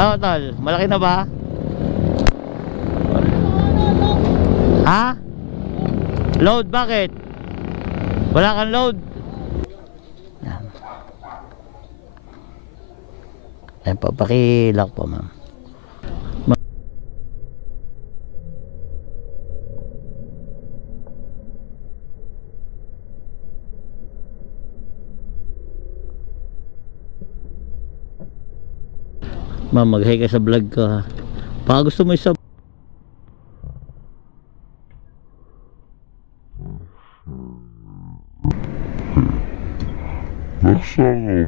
Ano tol? Malaki na ba? Ha? Load bakit? Wala kang load? Yan. Ayan po, pakilock po ma'am. Ma'am, mag-hi ka sa vlog ko ha. Baka gusto mo isa.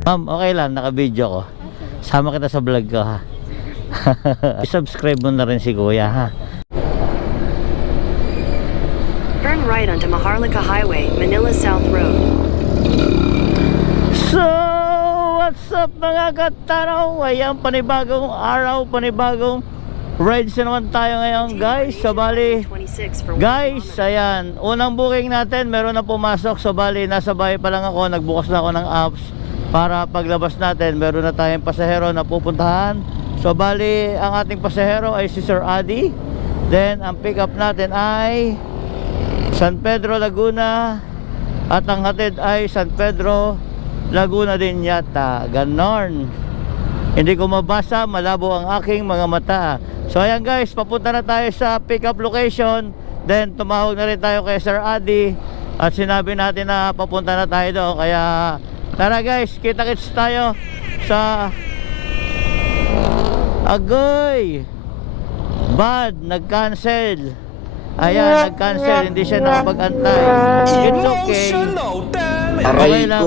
Ma'am, okay lang, naka-video ko. Sama kita sa vlog ko ha. I-subscribe mo na rin si kuya ha. Turn right onto Maharlika Highway, Manila South Road. So, what's up mga katanaw? Ayan, panibagong araw, panibagong rides na naman tayo ngayon guys. So bali, guys, ayan, unang booking natin, meron na pumasok. So bali, nasa bahay pa lang ako, nagbukas na ako ng apps para paglabas natin, meron na tayong pasahero na pupuntahan. So bali, ang ating pasahero ay si Sir Adi. Then, ang pick up natin ay San Pedro, Laguna. At ang hatid ay San Pedro, Laguna din yata. Ganon. Hindi ko mabasa, malabo ang aking mga mata. So ayan guys, papunta na tayo sa pick up location. Then tumawag na rin tayo kay Sir Adi at sinabi natin na papunta na tayo doon. Kaya tara guys, kita-kits tayo sa Agoy. Bad, nag-cancel. Ayan, nag-cancel, hindi siya nakapag-antay. It's okay. Okay lang,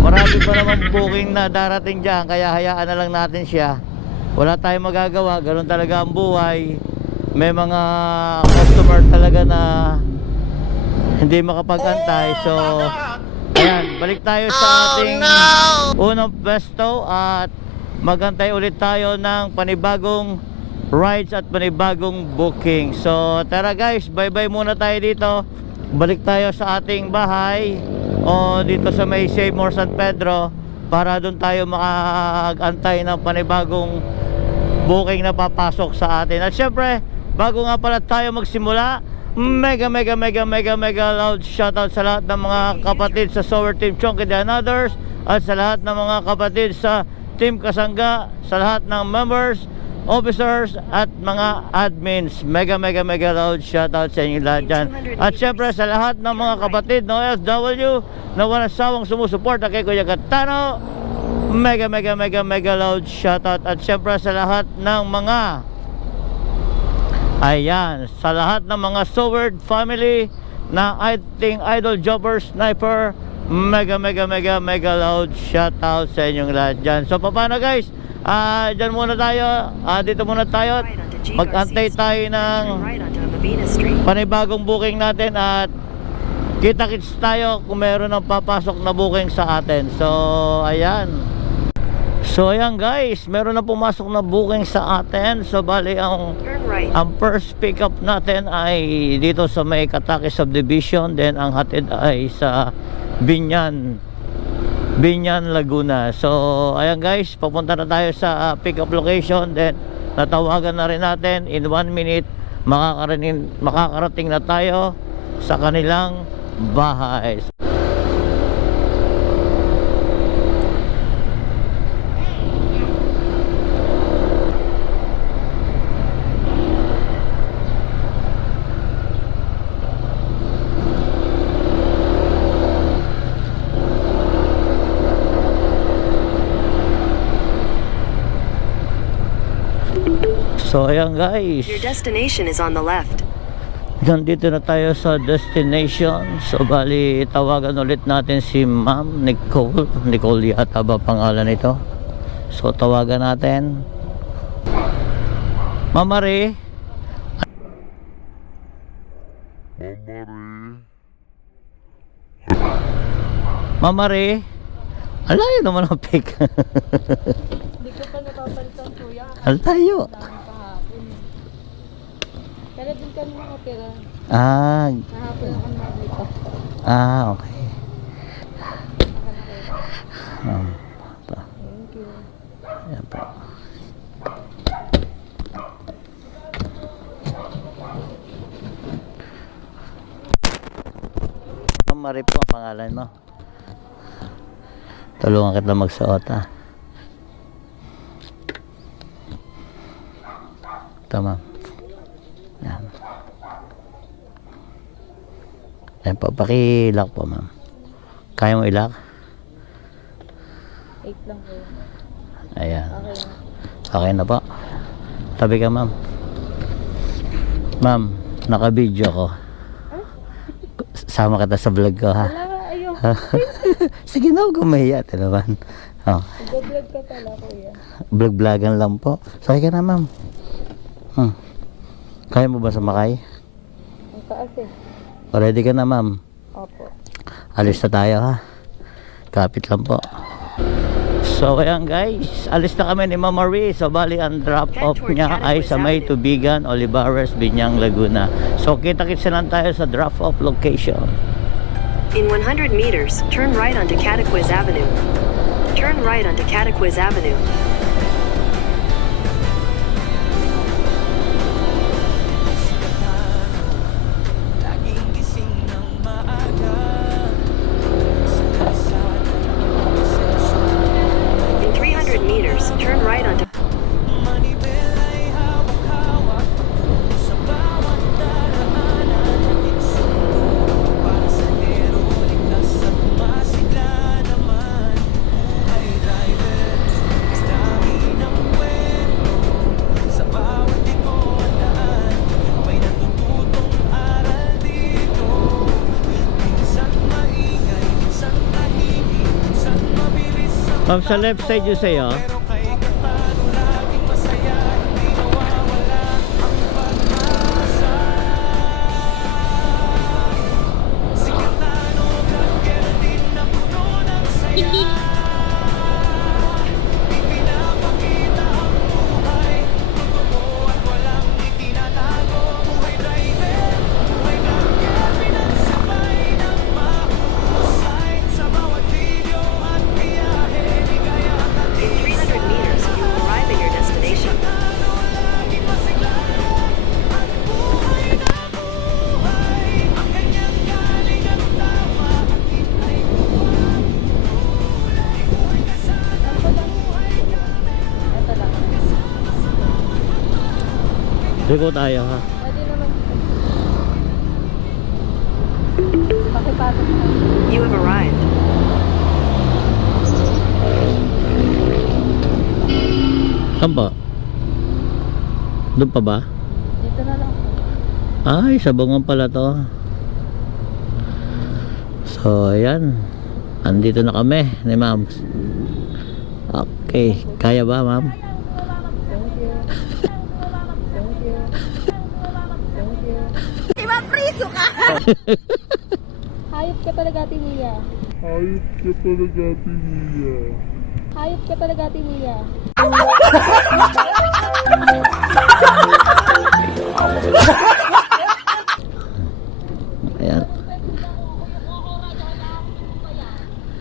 marami pa namang booking na darating dyan. Kaya hayaan na lang natin siya. Wala tayong magagawa, ganoon talaga ang buhay. May mga customer talaga na hindi makapag-antay. So ayan, balik tayo sa ating unang pwesto at magantay ulit tayo ng panibagong rides at panibagong booking. So tara guys, bye bye muna tayo dito. Balik tayo sa ating bahay o dito sa may Seymour San Pedro para doon tayo makag-antay ng panibagong booking na papasok sa atin. At syempre, bago nga pala tayo magsimula, mega loud shoutout sa lahat ng mga kapatid sa Sower Team Chonky and others, at sa lahat ng mga kapatid sa Team Kasangga, sa lahat ng members, officers at mga admins. Mega loud shoutout sa inyo lahat dyan. At syempre sa lahat ng mga kapatid no OFW na walang sawang sumusuporta kay Kuya Katano, mega loud shoutout. At syempre sa lahat ng mga ayan, sa lahat ng mga Soward family na ating idol jobber sniper, mega loud shoutout sa inyong lahat dyan. So paano guys, dyan muna tayo, dito muna tayo, mag-antay tayo ng panibagong booking natin at kita-kits tayo kung meron ng papasok na booking sa atin. So ayan, guys, meron na pumasok na booking sa atin. So bali ang first pick up natin ay dito sa may Kataki Subdivision. Then ang hatid ay sa Binyan, Laguna. So ayan guys, papunta na tayo sa pick up location. Then natawagan na rin natin, in 1 minute makakarating na tayo sa kanilang bahay. So ayan guys, your destination is on the left. nandito na tayo sa destination. So bali, tawagan ulit natin si Ma'am Nicole yata ba pangalan nito. So tawagan natin Ma'am Marie. Ma'am Marie, alayo naman ang pick. Hindi ko pa napapalitan kuya. Alayo. Pero din kami nakatira. Kahapon lang kami nakalipas. Okay. Thank you. Ayan po. Marie po ang pangalan mo. Tulungan kita magsuot ha. Tama. Yan. Yan po, pakilak po ma'am. Kaya mo ilak? 8 lang po. Ayan. Okay na. Okay na po. Tabi ka ma'am. Ma'am, naka-video ko. Sama kita sa vlog ko ha. Wala nga, ayaw. Sige na, huwag kang mahiya. Ito naman. Oh, Nag-vlog ka pala, kuya. vlog-vlogan lang po. Sakay ka na ma'am. Kaya mo ba sumakay? Ang taas eh. Ready ka na ma'am? Opo. Alis na tayo ha. Kapit lang po. So ayan guys, alis na kami ni Mama Marie. So bali ang drop off niya ay sa may Tubigan, Olivares, Biñang, Laguna. So kita-kits na lang tayo sa drop off location. In 100 meters, turn right onto Cataquiz Avenue. Turn right onto Cataquiz Avenue. In 300 meters, turn right onto Ma'am, sa left side yun sa'yo. In 300 meters, you will arrive at your destination. Ito lang. Liko tayo ha. Pwede naman. Pakipatok na. You have arrived. Saan ba? Doon pa ba? Dito na lang. Ay, sabungan pala to. So, ayan. Andito na kami ni ma'am. Okay. Kaya ba ma'am? Thank you. Thank you. Thank you. Hayop ka talaga, Ate Mia. Hayop ka talaga, Piniya. Hayop ka talaga, Ate Mia. Ayan.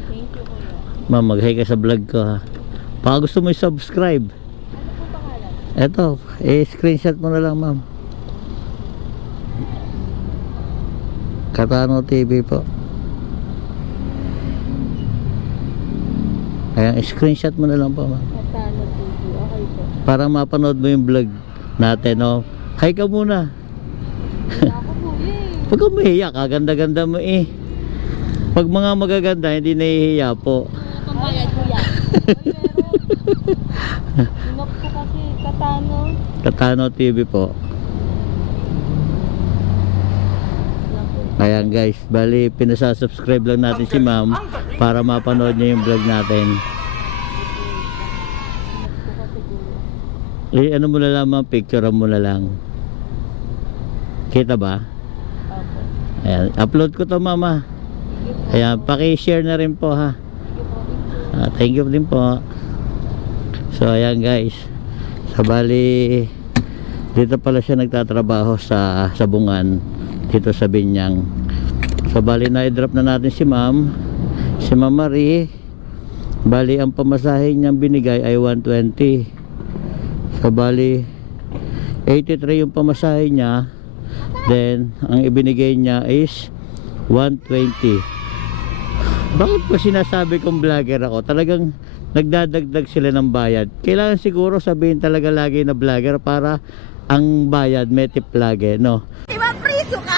Thank you, kuya. Ma'am, mag-hi ka sa vlog ko ha. Baka gusto mo i-subscribe. Ano po pangalan? Eto, screenshot mo na lang ma'am. Katano TV po. Ayan, screenshot mo na lang po ma'am. Katano TV. Okay po. Para mapanood mo yung vlog natin, no? Hi ka muna. Wala ako, kuya eh. Pag umihiya, kaganda-ganda mo eh. Pag mga magaganda, hindi nahihiya po. Pambayad, kuya. Ay, meron. Inok po kasi Katano. Katano TV po. Lang po. Ayan guys, bali pinasasubscribe lang natin si ma'am para mapanood niya yung vlog natin. Inok po kasi kuya. Ano mo na lang ma'am, picture mo na lang. Kita ba? Opo. Ayan, upload ko to mama. Ayan, paki-share na rin po ha. Thank you din po. So ayan guys, sa bali dito pala siya nagtatrabaho sa Sabungan, dito sa Biñang. So bali na i-drop na natin si ma'am Marie. Bali ang pamasahe niyang binigay ay 120. So bali 83 yung pamasahe niya. Then ang ibinigay niya is 120. Bakit po sinasabi kong vlogger ako? Talagang nagdadagdag sila ng bayad. Kailangan siguro sabihin talaga lagi na vlogger para ang bayad may tip lagi, no? Diba, priso ka?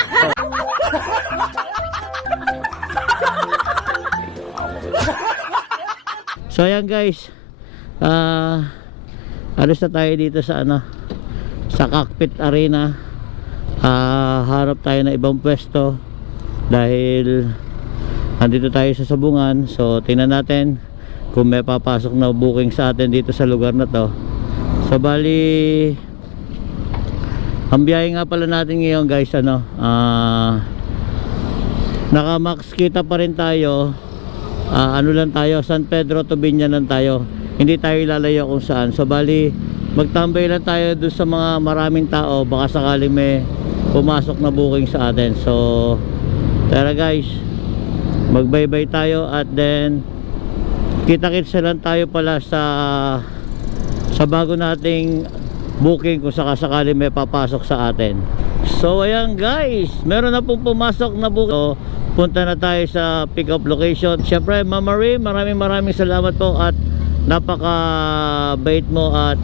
So ayan guys, alis na tayo dito sa ano, sa Cockpit Arena. Harap tayo ng ibang pwesto dahil andito tayo sa Sabungan. So tingnan natin kung may papasok na booking sa atin dito sa lugar na to. So bali, ang biyahe nga pala natin ngayon guys, ano, naka-max kita pa rin tayo. Ano lang tayo, San Pedro to Binyan lang tayo, hindi tayo lalayo kung saan. So bali, magtambay lang tayo doon sa mga maraming tao, baka sakaling may pumasok na booking sa atin. So tara guys, magbaybay tayo at then kita-kits lang tayo pala sa bago nating booking kung sakasakali may papasok sa atin. So ayan guys, meron na pong pumasok na booking. So, punta na tayo sa pick up location. Syempre Ma'am Marie, maraming salamat po at napaka bait mo at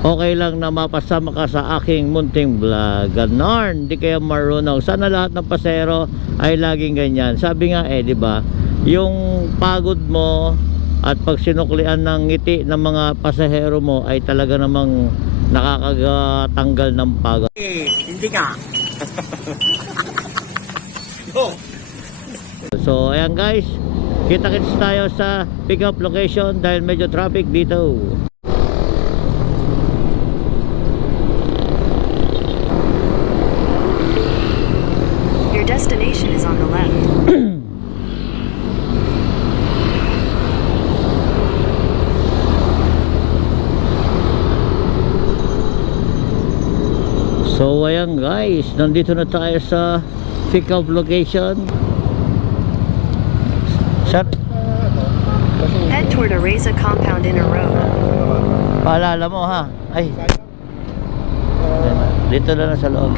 okay lang na mapasama ka sa aking munting vlog. Ganon, di kaya marunong. Sana lahat ng pasero ay laging ganyan. Sabi nga di ba, yung pagod mo at pag sinuklian ng ngiti ng mga pasahero mo ay talaga namang nakakatanggal ng pagod. Hindi ka. So ayan guys, kita-kits tayo sa pick up location dahil medyo traffic dito. Your destination is on the left. So ayan guys, nandito na tayo sa pick up location. Sir, Head toward Areza Compound Inner Road. paalala mo ha. Ay, dito na sa loob.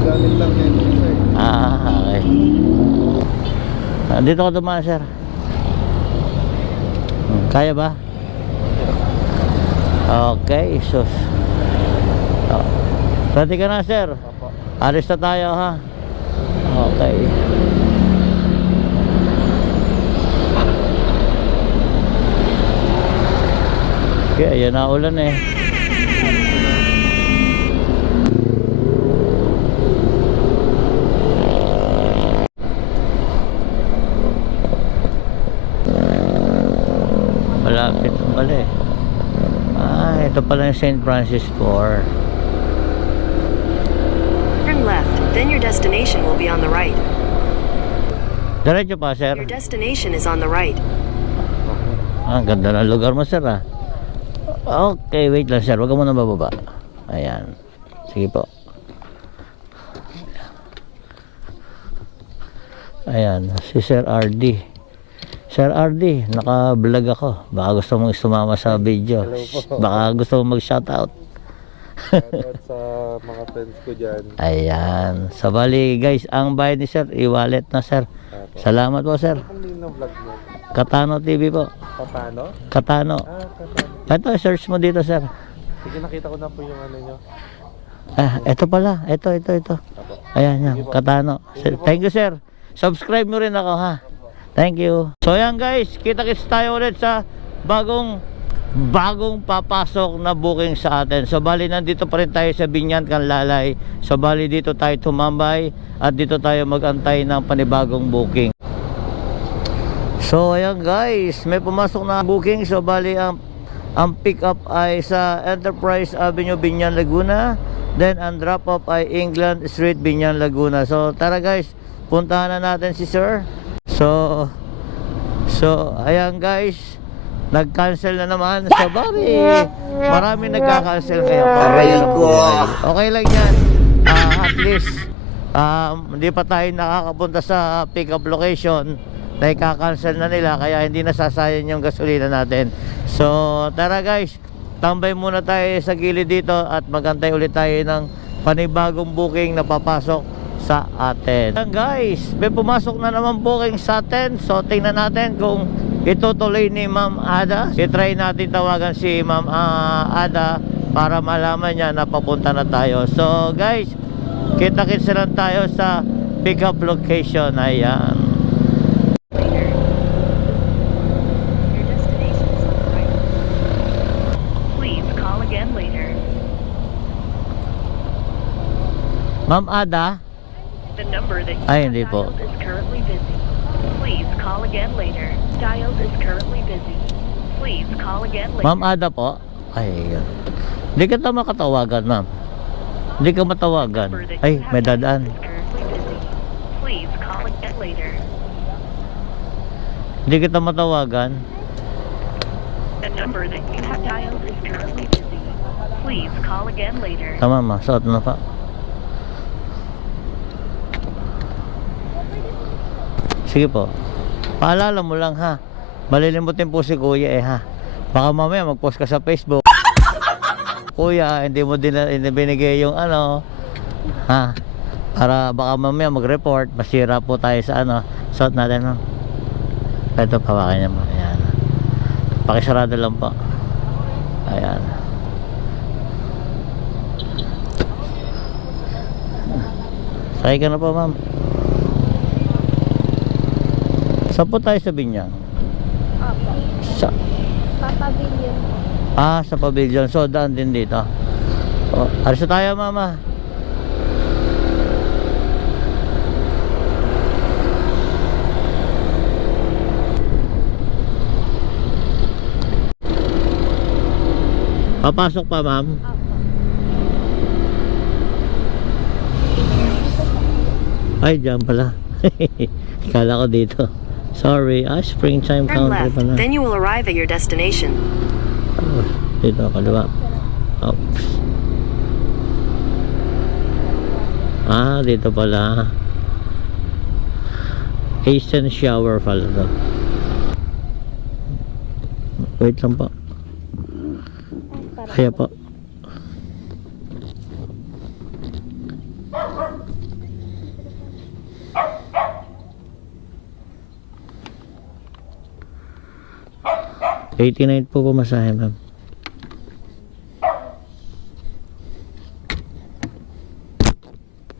Gamit lang yan, sir. Okay. Dito ka dumaan sir. Kaya ba? Okay, sus. Ready ka na sir? Alis na tayo ha. Okay. Okay, ayan na ulan eh. Malapit ang pala eh. Ito pala yung St. Francis Fort. Turn left, then your destination will be on the right. Diretso pa sir. Your destination is on the right. Ang ganda ng lugar mo sir ah. Okay, wait lang sir, huwag ka muna bababa. Ayan, sige po. Ayan, si Sir RD. Sir RD, naka-vlog ako. Baka gusto mong sumama sa video. Baka gusto mong mag-shoutout. Shoutout sa mga friends ko dyan. Ayan, sa bali guys, ang bayad ni sir, i-wallet na sir. Salamat po sir. Ang name ng vlog mo? Katano TV po. Paano? Katano. Katano. Ito, search mo dito sir. Sige, nakita ko na po yung ano nyo. Ito pala. Ito. Apo. Ayan yan, Katano. Thank you sir. Subscribe mo rin ako ha. Thank you. So ayan guys, kita-kits tayo ulit sa bagong papasok na booking sa atin. So bali nandito pa rin tayo sa Binyan, Canlalay. So bali dito tayo tumambay at dito tayo magantay ng panibagong booking. So ayan guys, may pumasok na booking. So bali ang pick up ay sa Enterprise Avenue, Binyan, Laguna. Then ang drop off ay England Street, Binyan, Laguna. So tara guys, puntahan na natin si sir. So ayan guys, nag-cancel na naman sa bari. Marami nagka-cancel ngayon. Okay lang yan. At least hindi pa tayo nakakapunta sa pick up location na ika-cancel na nila, kaya hindi nasasayang yung gasolina natin. So tara guys, tambay muna tayo sa gilid dito at magantay ulit tayo ng panibagong booking na papasok sa atin. Ayan guys, may pumasok na naman booking sa atin. So tingnan natin kung itutuloy ni Ma'am Ada. I-try natin tawagan si Ma'am Ada para malaman niya na papunta na tayo. So guys, kita-kits lang tayo sa pick up location. Ayan. Your destination is on the right. Please call again later. Ma'am Ada? The number that you Ay, have hindi po. dialed is currently busy. Please call again later. Dialed is currently busy. Please call again later. Ma'am Ada po? Ay, hindi kita makatawagan, ma'am. Hindi ka matawagan. Number that Ay, you have may dialed dadaan. is currently busy. Please call again later. Hindi kita matawagan. The number that you have dialed is currently busy. Please call again later. Tama, ma. Suot na pa. Sige po. Paalala mo lang ha. Malilimutin po si kuya eh ha. Baka mamaya mag-post ka sa Facebook. Kuya, hindi mo din binigay yung ano. Ha? Para baka mamaya mag-report. Masira po tayo sa ano. Suot natin no. Ito, pawakin niya mo. Ayan. Pakisarado lang po. Ayan. Sakay ka na po, ma'am. Saan po tayo sa Binyang? Opo. Sa, Papabilyon. sa pavilion. So, daan din dito. O, alis na tayo, mama. Papasok pa, ma'am. Opo. Ay, dyan pala. Kala ko dito. Sorry, springtime Turn country left, pala. then you will arrive at your destination. Oh, dito, kaliwa. Oops. Dito pala. Asian shower pala to. Wait lang po. Kaya po. $89 po pumasahe, ma'am.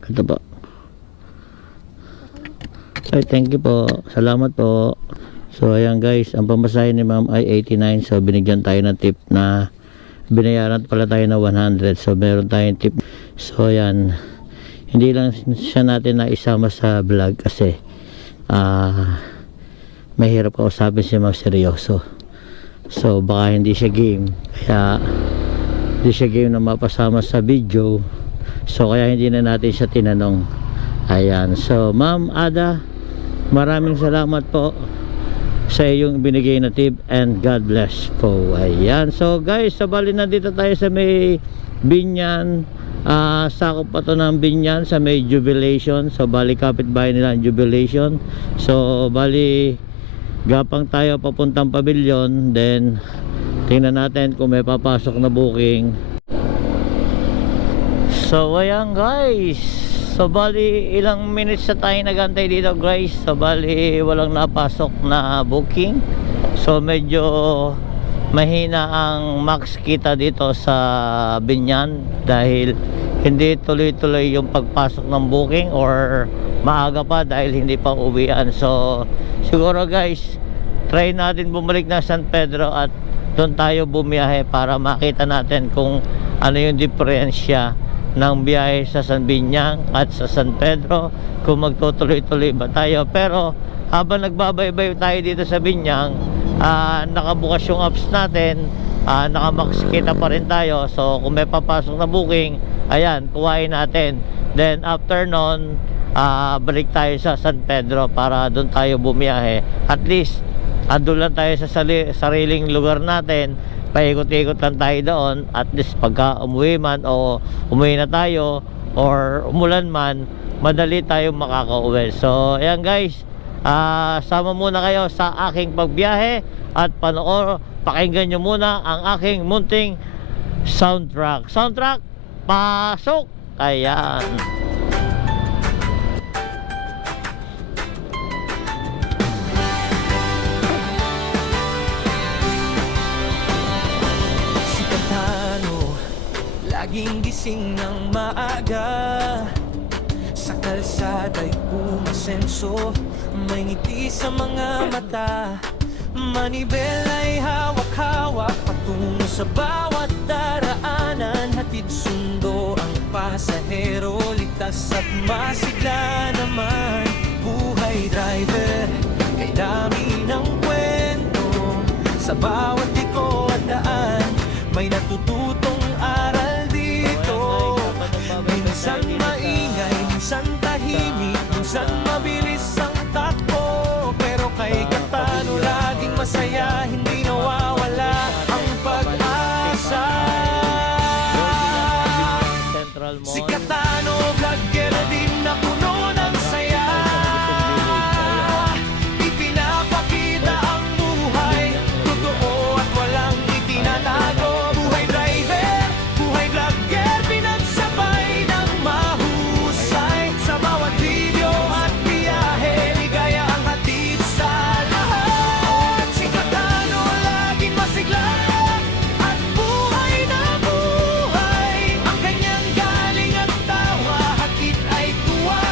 Ito po. Ay, thank you po. Salamat po. So, ayan guys, ang pamasahe ni ma'am ay 89. So, binigyan tayo ng tip na binayaran pala tayo na 100. So, meron tayong tip. So, ayan. Hindi lang siya natin na isama sa vlog kasi mahirap kausapin si ma'am seryoso. So, baka hindi siya game. Kaya, hindi siya game na mapasama sa video. So, kaya hindi na natin siya tinanong. Ayan. So, Ma'am Ada, maraming salamat po sa iyong binigay na tip and God bless po. Ayan. So, guys, bali nandito tayo sa may Binyan. Sakop pa to ng Binyan sa may Jubilation. So, bali kapitbahay nila ang Jubilation. So, bali gapang tayo papuntang pavilion, then tingnan natin kung may papasok na booking. So ayan guys, so bali ilang minutes na tayo nagantay dito guys. So bali walang napasok na booking. So medyo mahina ang max kita dito sa Binyan dahil hindi tuloy-tuloy yung pagpasok ng booking or maaga pa dahil hindi pa uwian. So siguro guys, try natin bumalik na San Pedro at doon tayo bumiyahe para makita natin kung ano yung diferensya ng biyahe sa San Binyang at sa San Pedro, kung magtutuloy-tuloy ba tayo. Pero habang nagbabaybay tayo dito sa Binyang, nakabukas yung apps natin, nakamax kita pa rin tayo. So kung may papasok na booking, ayan, kuhain natin. Then after nun, balik tayo sa San Pedro para doon tayo bumiyahe. At least andun lang tayo sa sariling lugar natin, paikot-ikot lang tayo doon. At least pagka umuwi man o umuwi na tayo or umulan man, madali tayo makakauwi. So ayan guys, sama muna kayo sa aking pagbiyahe at pakinggan nyo muna ang aking munting soundtrack. Pasok! Ayan. laging gising ng maaga. Sa kalsada'y umasenso, may ngiti sa mga mata. Manibel ay hawak-hawak patungo sa bawat daraanan. Hatid sundo ang pasahero, ligtas at masigla naman. Buhay driver, kay dami ng kwento. Sa bawat liko at daan, may natututong aral dito. Minsan maingay, minsan tahimik, minsan mabilis ang takbo. Pero kay Katano laging masaya, hindi nawawala ang pag-asa. Central Mall. Si Katano, vlogger din na puno ng saya. Ipinapakita ang buhay, totoo at walang itinatago. Buhay driver, buhay vlogger, pinagsabay ng mahusay. Sa bawat video at biyahe, ligaya ang hatid sa lahat. Si Katano laging masigla at buhay na buhay. Ang kanyang galing at tawa, hatid ay tuwa,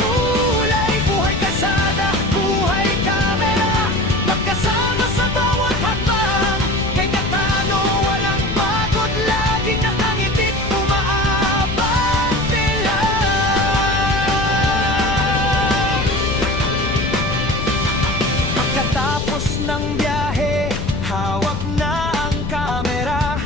kulay. Buhay kasada, buhay kamera, magkasama sa bawat hakbang. Kay Katano walang pagod, laging nakangiti, umaabante lang. Pagkatapos ng biyahe, hawak na ang kamera.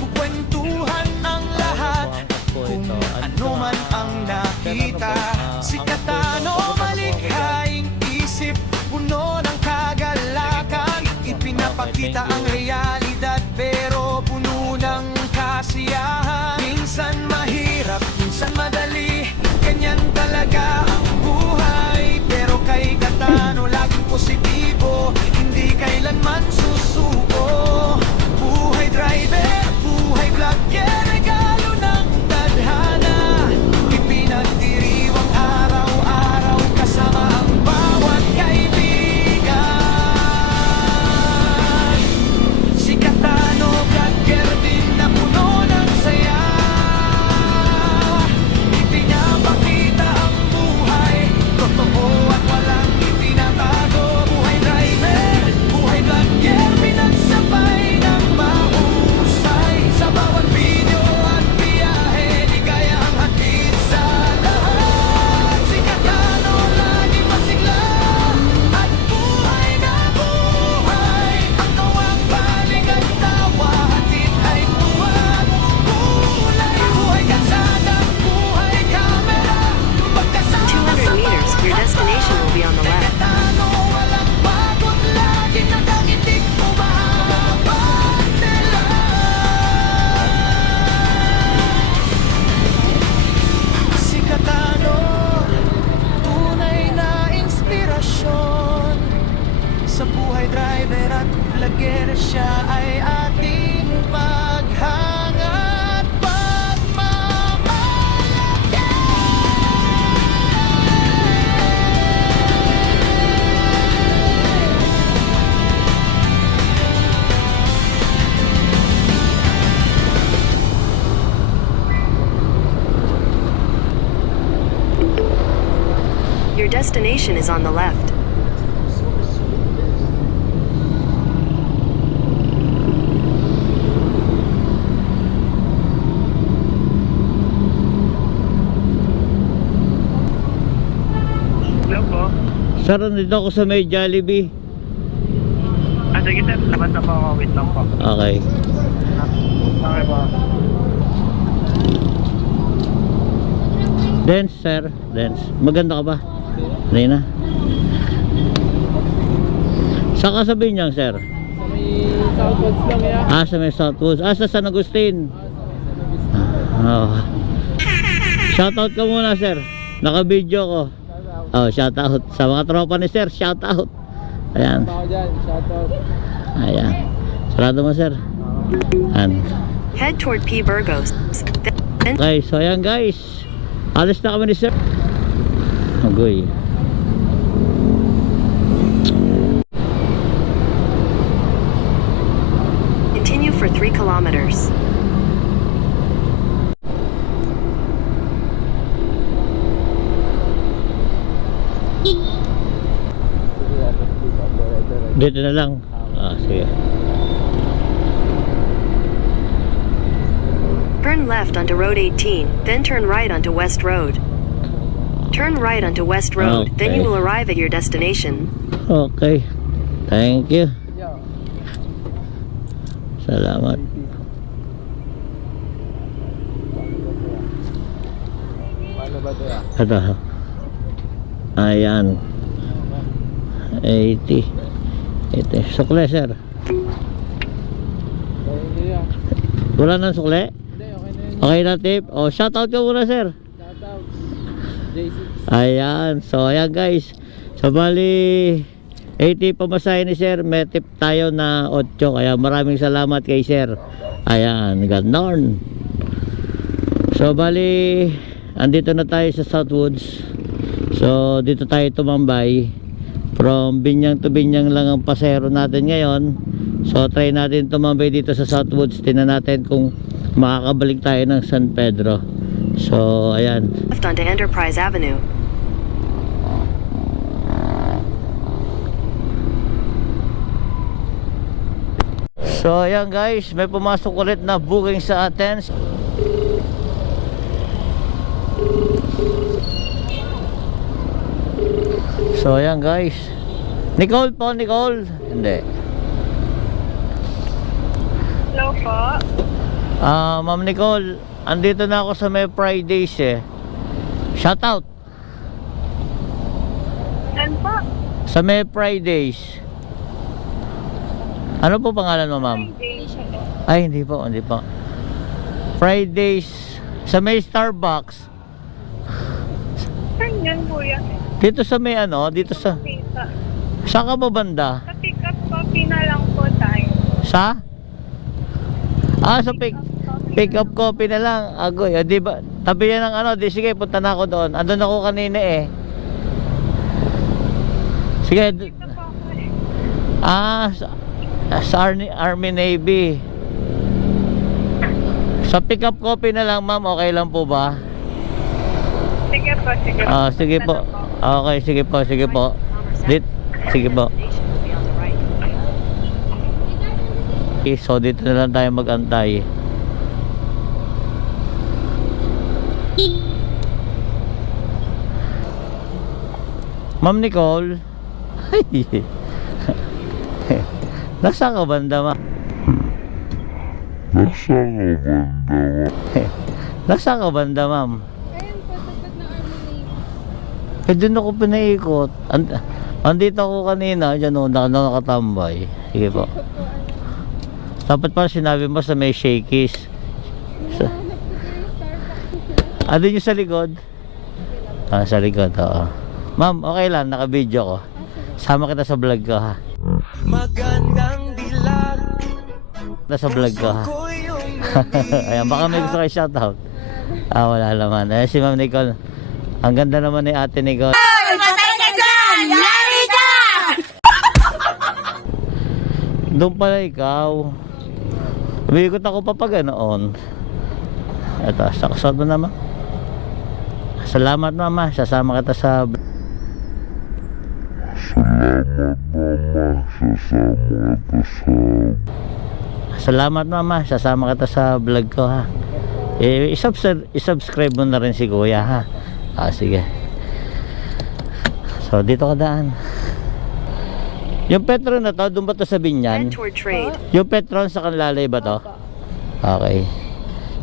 Kukwentuhan ang lahat, kung ano man ang nakita. Si Katano malikhaing isip, puno ng kagalakan. Ipinapakita ang realidad, pero puno ng kasiyahan. Minsan mahirap, minsan madali, ganyan talaga ang buhay. Pero kay Katano laging positibo, hindi kailanman susuko. Buhay driver, buhay vlogger, regalo ng tadhana. Ipinagdiriwang araw-araw, kasama ang bawat kaibigan. Si Katano, vlogger din na puno ng saya. Ipinapakita ang buhay, totoo at walang itinatago. Buhay driver, buhay vlogger, pinagsabay ng mahusay. Sa bawat video at biyahe, ligaya ang hatid sa lahat. Si Katano laging masigla at buhay na buhay. Ang kawang baling at tawa, hatid ay buwan, kulay. Buhay kalsada, buhay kamera, magkasama 200 sa meters, your destination will be on the left. Katano walang pagod, laging nakangiti, umaabante lang. Si Katano, tunay na inspirasyon. Sa buhay driver at vlogger, siya ay ating paghanga at pagmamalaki. Your destination is on the left. Hello po. Sir, nandito ako sa may Jollibee. Sige sir, labas na po ako. Wait lang po. Okay. Okay po. Dance, sir. Dance. Maganda ka ba? Reyna? Saan ka sa Binyang, sir? Southwoods lang yan. Sa may Southwoods. Sa San Agustin. Oh. Shoutout ka muna, sir. Naka-video ko. Oh, shoutout. Sa mga tropa ni sir, shoutout. Ayan. Ako dyan, shoutout. Ayan. Sarado mo, sir. Ayan. Head toward P. Burgos. Then Okay, so ayan guys. Alis na kami ni sir. Agoy. continue for 3 kilometers. Dito na lang. Sige. Turn left onto Road 18, then turn right onto West Road. Turn right onto West Road, then you Okay. will arrive at your destination. Okay. Thank you. Salamat. Paano ba ito? Ito. Ayan. 80. Sukle, sir. Hindi yan. Wala nang sukle? Hindi, okay na yun. Okay na, tip. O, shoutout ka muna, sir. Shoutout. JC. Ayan. So, ayan, guys. So, bali 80 pamasahe ni sir. May tip tayo na 8. Kaya maraming salamat kay sir. Ayan. Ganon. So, bali andito na tayo sa Southwoods. So, dito tayo tumambay. From Binyang to Binyang lang ang pasero natin ngayon. So, try natin tumambay dito sa Southwoods. Tingnan natin kung makakabalik tayo ng San Pedro. So, ayan. Left onto Enterprise Avenue. So ayan guys, may pumasok ulit na booking sa atin. So ayan guys. Nicole po, Nicole. Hindi. Hello po. Ma'am Nicole, andito na ako sa May Fridays eh. Shout out Ano po? sa May Fridays. Ano po pangalan mo, ma'am? Ay, hindi po, hindi po. Fridays sa May Starbucks. Saan yan po yan? Dito sa may ano, dito sa Kita. saan ka ba banda? Sa pick up coffee na lang po tayo. Sa? Sa pick up coffee na lang. Agoy, di ba? Tabi yan ng ano, di sige, punta na ako doon. Andun ako kanina eh. Sige. Ito po ako eh. Sa Army Navy. Sa pick up coffee na lang, ma'am. Okay lang po ba? Sige po, sige po. Sige po. Okay, sige po, sige po. Sige po. Okay, so dito na lang tayo mag-antay. Ma'am Nicole. Nasa ka banda, ma'am? Nasa ka banda, ma'am? Ayun po, tapat na Army Navy. Eh, doon ako pinaikot. Andito ako kanina, dyan o, nakatambay. Sige po. Dapat pa sinabi mo sa may shakies. Doon yung sa likod? Sa likod, oo. Ma'am, okay lang, naka-video ko. Sama kita sa vlog ko, ha? Magandang dilag. Nasa vlog ko, ha? Ko yung Ayan, baka may gusto kayo shoutout. Wala naman. Si Ma'am Nicole. Ang ganda naman ni Ate Nicole. Doon pala ikaw. Umikot ako pa pag ganoon. Ito, saksot mo naman. Salamat, mama. Sasama kita sa... Salamat, mama. Sasama kita sa vlog ko, ha. I-subscribe mo na rin si kuya, ha. Sige. So, dito ka daan. Yung Petron na to, doon ba to sa Binyan? Head toward Trade. Yung Petron sa Kanlalay ba to? Okay.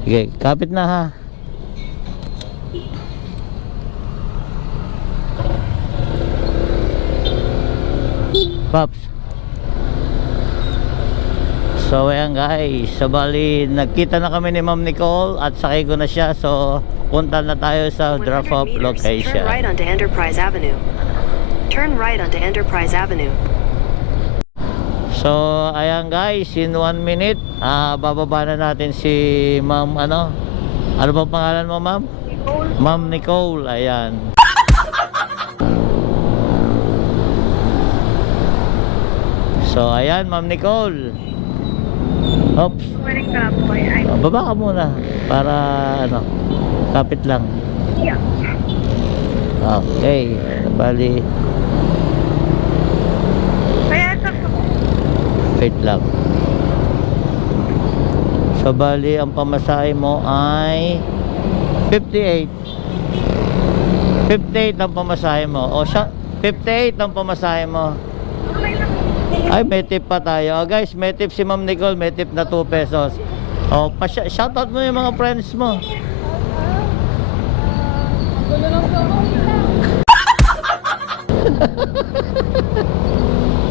Sige, kapit na, ha. Pops. So ayan guys, so bali nagkita na kami ni Ma'am Nicole at sakay ko na siya, so punta na tayo sa 100 drop off meters, location. turn right onto Enterprise Avenue. Turn right onto Enterprise Avenue. So ayan guys, in 1 minute bababa na natin si Ma'am ano bang pangalan mo, Ma'am? Nicole. Ma'am Nicole, ayan. So ayan, Ma'am Nicole. Oops. Waring ka po ay. Baba ka muna para ano, kapit lang. Yeah. Okay, bali. Kaya sa Wait lang. So bali ang pamasahe mo ay 58. 58 ang pamasahe mo. O siya, 58 ang pamasahe mo. Ay, may tip pa tayo. Oh, guys, may tip si Ma'am Nicole. May tip na 2 pesos. O, shoutout mo yung mga friends mo. Ang gulo lang po ako.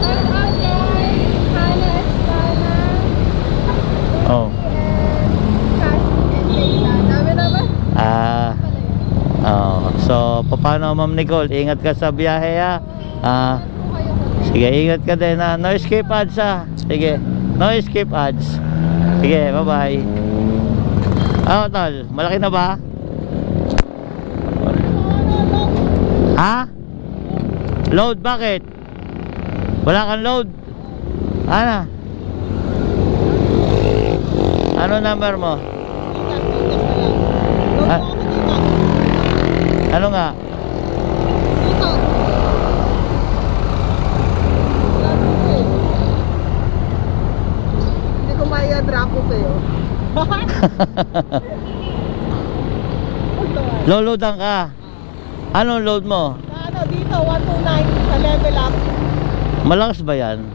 Shout out kay Hana Escana, Oh. Cassie, and Leila. Dami naman. So, paano Ma'am Nicole? Ingat ka sa biyahe ha. Sige, ingat ka din ha. No escape ads ha. Sige, no escape ads. Sige, bye-bye. Ano tol? Malaki na ba? Ha? Load, bakit? Wala kang load? Ano? Ano number mo? Ah, ano nga? Hindi ko maya-drop ko sa'yo. Loloadan ka. Anong load mo? Ano, dito, 129 sa level up. Malakas ba yan?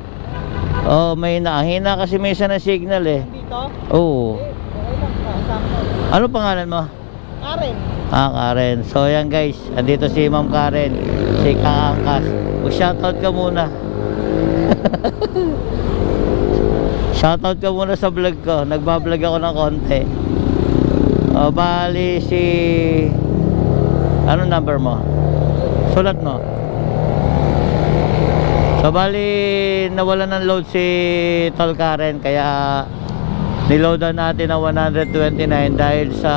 Oh, may hina kasi may isa na signal eh. Dito? Oo. Okay lang, sakto. Ano pangalan mo? Karen. Karen. So yan guys, andito si Ma'am Karen, si Kaangkas. Shoutout ka muna. Shoutout ka muna sa vlog ko. Nagbablog ako ng konti. Bali si... Ano number mo? Sulat mo. So bali nawalan ng load si Tol Karen, kaya niloadan natin ng 129 dahil sa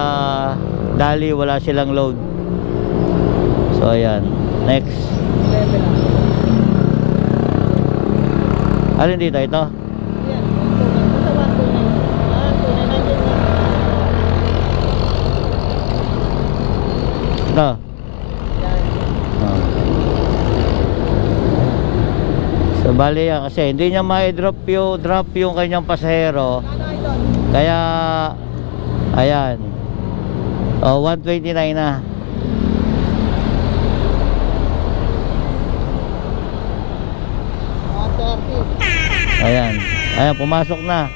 Dali wala silang load. So ayan, next. Level up. Alin dito? Ito? Yan, 129. Basta 129. Ito. Yan. So bali yan kasi hindi niya ma-drop yung kanyang pasahero. Ano ito? Kaya ayan. 129 na. Ayan. Ayan, pumasok na.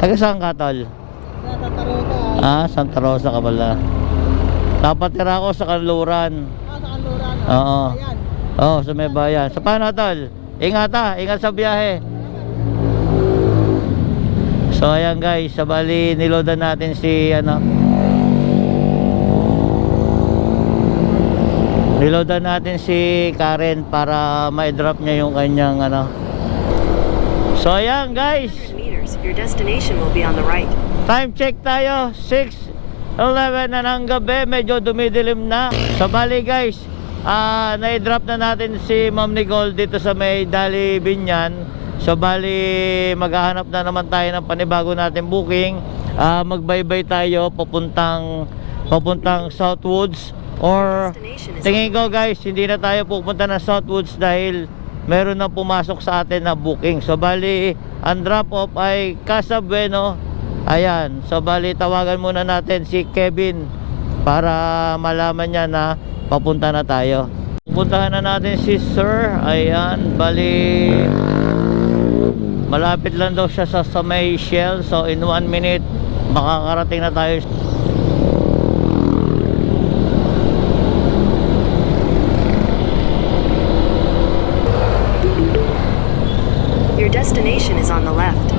Taga saan ka, Tol? Santa Rosa. Santa Rosa ka pala. Napatira ako sa Kanluran. Sa Kanluran. Oo. Ayan. Oo, sa may bayan. So paano, Tol? Ingat ha, ingat sa biyahe. So ayan guys, sa bali niloadan natin si niloadan natin si Karen para ma-drop niya yung kanyang So ayan guys, 100 meters. Your destination will be on the right. time check tayo, 6:11 na ng gabi, medyo dumidilim na. So bali guys, na-drop na natin si Ma'am Nicole dito sa may Dali Binyan. So bali maghahanap na naman tayo ng panibago natin booking. Magbaybay tayo papuntang Southwoods, or tingin ko guys hindi na tayo pupunta ng Southwoods dahil meron na pumasok sa atin na booking. So bali ang drop off ay Casa Bueno. Ayan, so bali tawagan muna natin si Kevin para malaman niya na papunta na tayo. Pupuntahan na natin si Sir. Ayan, bali malapit lang daw siya sa may Shell. So in 1 minute makakarating na tayo. Your destination is on the left.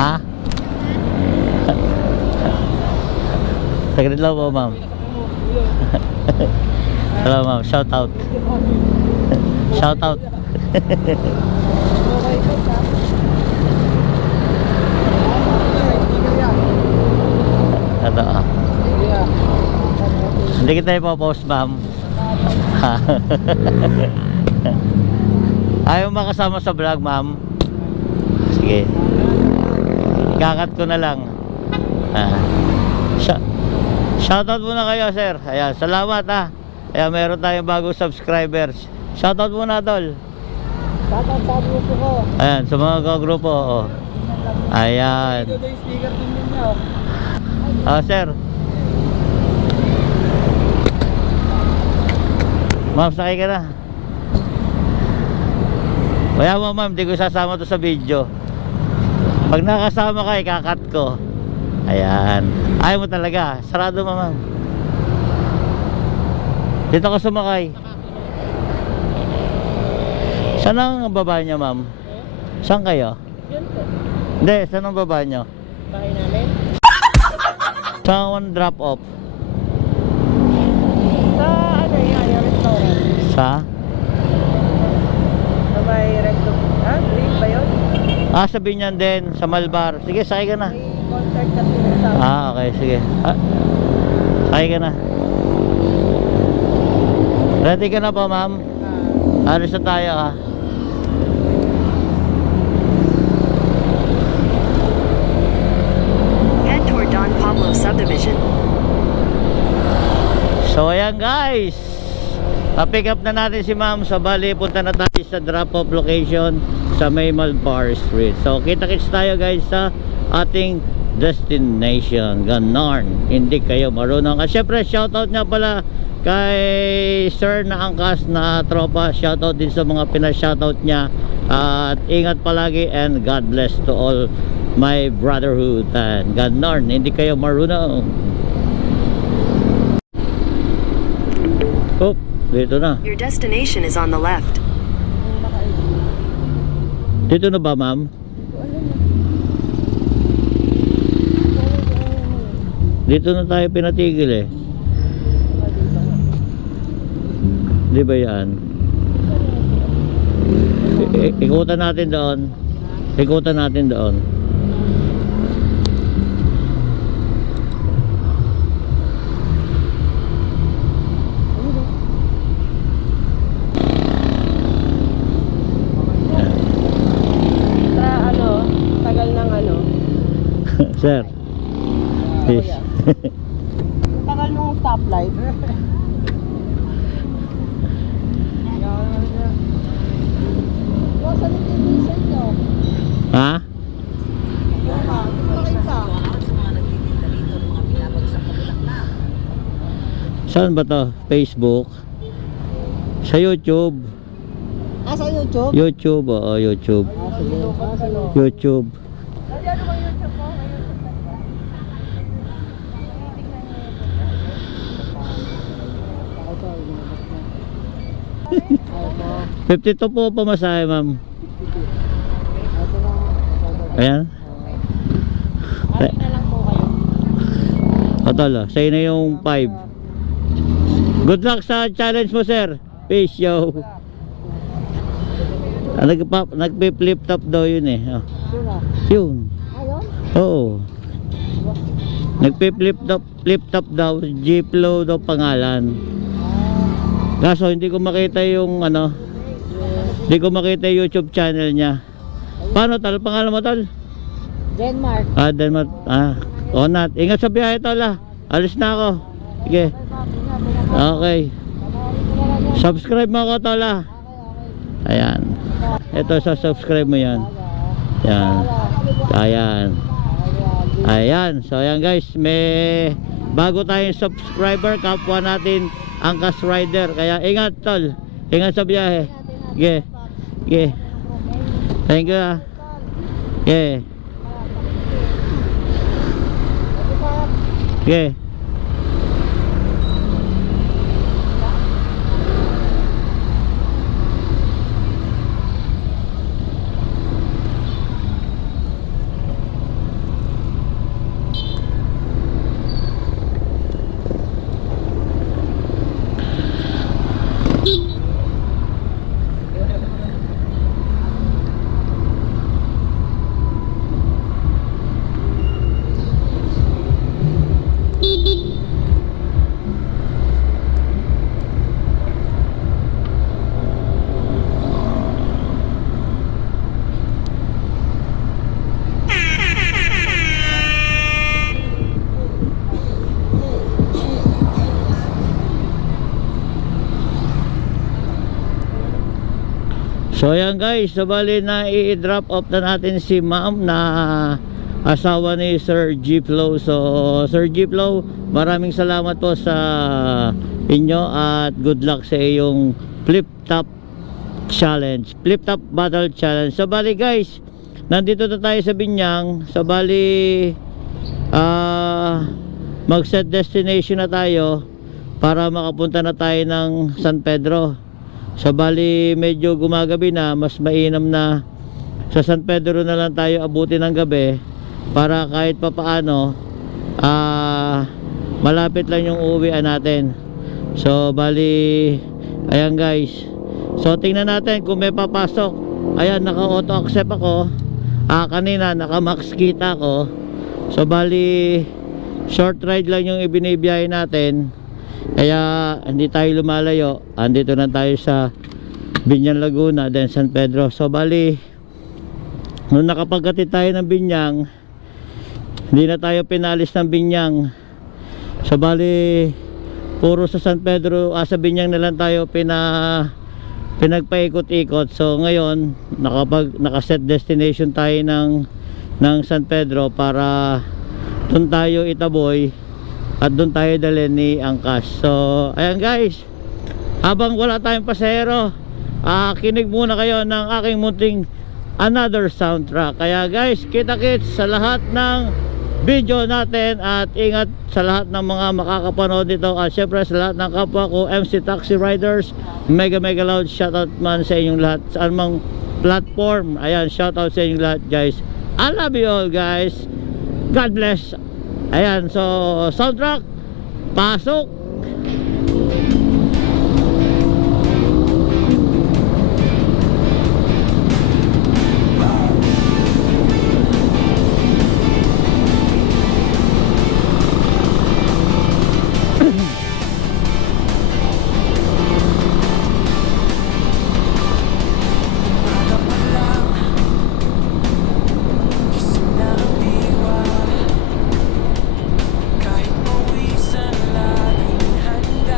Ha? Saglit lang po, ma'am. Hello, ma'am. Shout out. Shout out. Oo. Hindi kita ipopost, ma'am. Ayaw makasama sa vlog, ma'am. Sige. Kakat ko na lang. Shoutout muna kayo, sir. Ayan, salamat ha. Ayan, meron tayong bagong subscribers. Shoutout muna, tol. Shoutout sa grupo ko. Ayan, sa mga kagrupo. Oh. Ayan. Ito yung sticker din ninyo. Sir. Ma'am, sakay ka na. Kaya mo, ma'am, di ko sasama to sa video. Pag nakasama ka, ikakat ko. Ayan. Ayaw mo talaga. Sarado mo, ma'am. Dito ka sumakay. Saan ang baba niya, ma'am? Saan kayo? Yun po. Hindi, saan ang baba niyo? Bahay namin. Saan drop off? Sa ano yung restaurant. Sa? Sa may restaurant. Green ba yun? Sa Binyan din, sa Malbar. Sige, sakay ka na. May concert kasi sa Okay, sige. Sakay ka na. Ready ka na po, ma'am? Alis na tayo, ha? Head toward Don Pablo subdivision. So ayan guys, pa-pick up na natin si ma'am. So bali, punta na tayo sa drop-off location sa may Malbar Street. So kita-kits tayo guys sa ating destination. Ganon, hindi kayo marunong. At syempre shoutout nga pala kay Sir na angkas na tropa. Shoutout din sa mga pina-shoutout niya. At ingat palagi and God bless to all my brotherhood. And ganon, hindi kayo marunong. Oh, dito na. Your destination is on the left. Dito na ba, ma'am? Dito na tayo pinatigil eh. Di ba yan? Ikutan natin doon. Ikutan natin doon. tagal ng ano. Sir. Please. Tagal nung stoplight. Saan yung TV nyo? Ha? Saan ba to? Facebook? Sa YouTube? Sa YouTube? YouTube, oo, YouTube. Sige. YouTube. $52 po pamasahe, ma'am. Ayan. Akin na lang po kayo. Tolo, sa'yo na yung 5. Good luck sa challenge mo, sir. Peace, yo. Nagpe-flip top daw yun eh. Oh. Yun. Ayun? Oo. Nagpe-flip top daw. G-Flow daw pangalan. Kaso hindi ko makita yung ano. Hindi ko makita yung YouTube channel niya. Paano tal? Pangalan mo tal? Denmark. Denmark. Onat. Ingat sa biyahe tol ah. Alis na ako. Sige. Okay. Subscribe mo ako tol ah. Ayan. Ito sa subscribe mo yan. Yan. Ayan. Ayan. So ayan guys. May bago tayong subscriber. Kapwa natin Angkas Rider. Kaya ingat tol. Ingat sa biyahe. Sige. Sige. Thank you ah. Sige. Sige. So ayan guys, so bali na i-drop off na natin si ma'am na asawa ni Sir G-Flow. So Sir G-Flow, maraming salamat po sa inyo at good luck sa iyong flip top challenge, flip top battle challenge. So bali guys, nandito na tayo sa Binyang. So bali mag set destination na tayo para makapunta na tayo ng San Pedro. So bali medyo gumagabi na, mas mainam na sa San Pedro na lang tayo abutin ng gabi para kahit papaano malapit lang yung uuwian natin. So bali ayan guys, so tingnan natin kung may papasok. Ayan, naka auto accept ako. Kanina naka max kita ako. So bali short ride lang yung ibinibiyahe natin, kaya hindi tayo lumalayo. Andito na tayo sa Binyang Laguna, then San Pedro. So bali nung nakapagkatid tayo ng Binyang, hindi na tayo pinalis ng Binyang. So bali puro sa San Pedro, sa Binyang na lang tayo pinagpaikot-ikot. So ngayon nakaset destination tayo ng San Pedro para doon tayo itaboy at doon tayo dalhin ni Angkas. So ayan guys, habang wala tayong pasahero, kinig muna kayo ng aking munting another soundtrack. Kaya guys, kita-kits sa lahat ng video natin at ingat sa lahat ng mga makakapanood dito, at syempre sa lahat ng kapwa ko MC Taxi Riders. Mega loud shoutout man sa inyong lahat sa anumang platform. Ayan, shoutout sa inyong lahat guys. I love you all guys. God bless. Ayan, so soundtrack pasok. Kahit pawisan laging handa.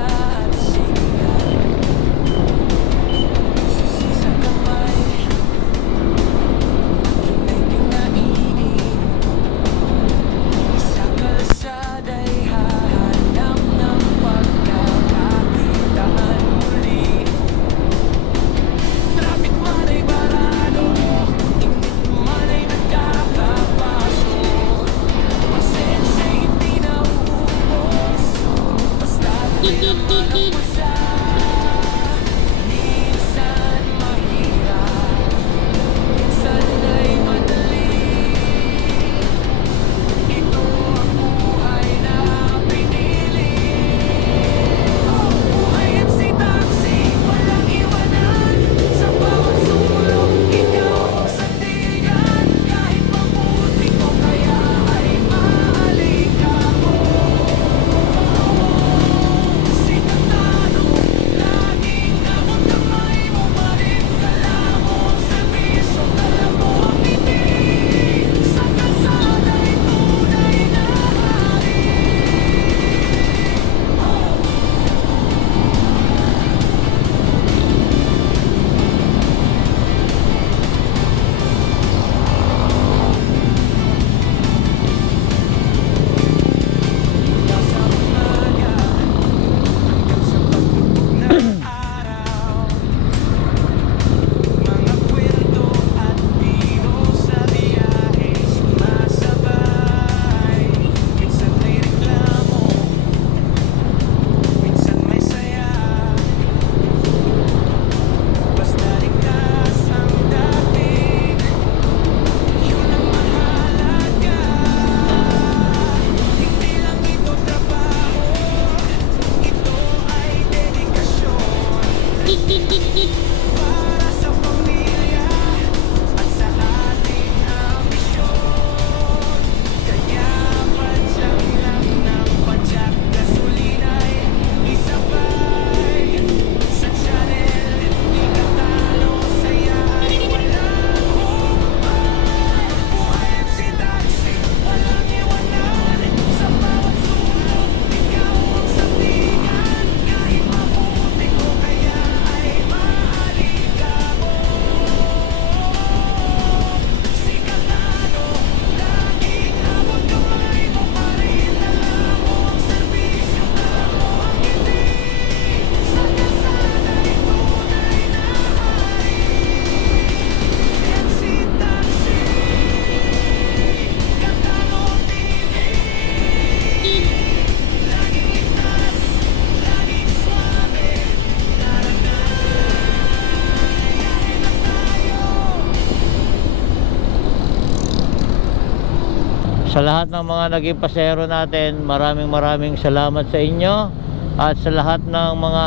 lahat ng mga naging pasahero natin, maraming salamat sa inyo. At sa lahat ng mga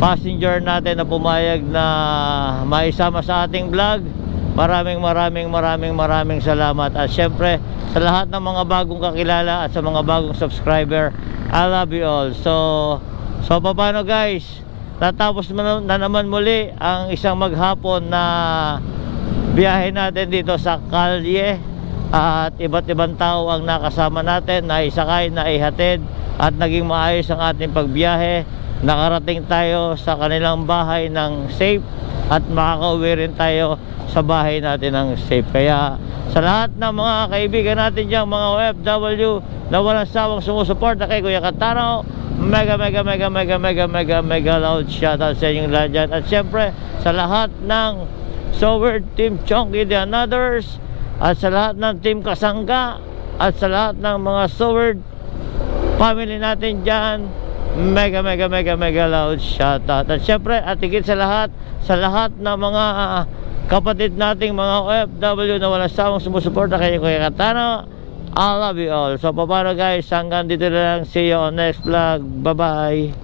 passenger natin na pumayag na maisama sa ating vlog, maraming salamat. At syempre sa lahat ng mga bagong kakilala at sa mga bagong subscriber, I love you all. So paano guys, tatapos na naman muli ang isang maghapon na biyahe natin dito sa kalye. At iba't ibang tao ang nakasama natin, na isakay, na ihatid, at naging maayos ang ating pagbiyahe. Nakarating tayo sa kanilang bahay ng safe, at makakauwi rin tayo sa bahay natin ng safe. Kaya sa lahat ng mga kaibigan natin dyan, mga OFW na walang sawang sumusuporta kay Kuya Katano, mega loud shoutout sa inyong lahat dyan. At syempre sa lahat ng Sower Team Chonky the Others, at sa lahat ng Team Kasangga, at sa lahat ng mga Sower family natin dyan, mega loud shoutout. At syempre, at higit sa lahat ng mga kapatid nating mga OFW na walang sawang sumusuporta kay Kuya Katano, I love you all. So paano guys, hanggang dito na lang. See you on next vlog. Bye bye.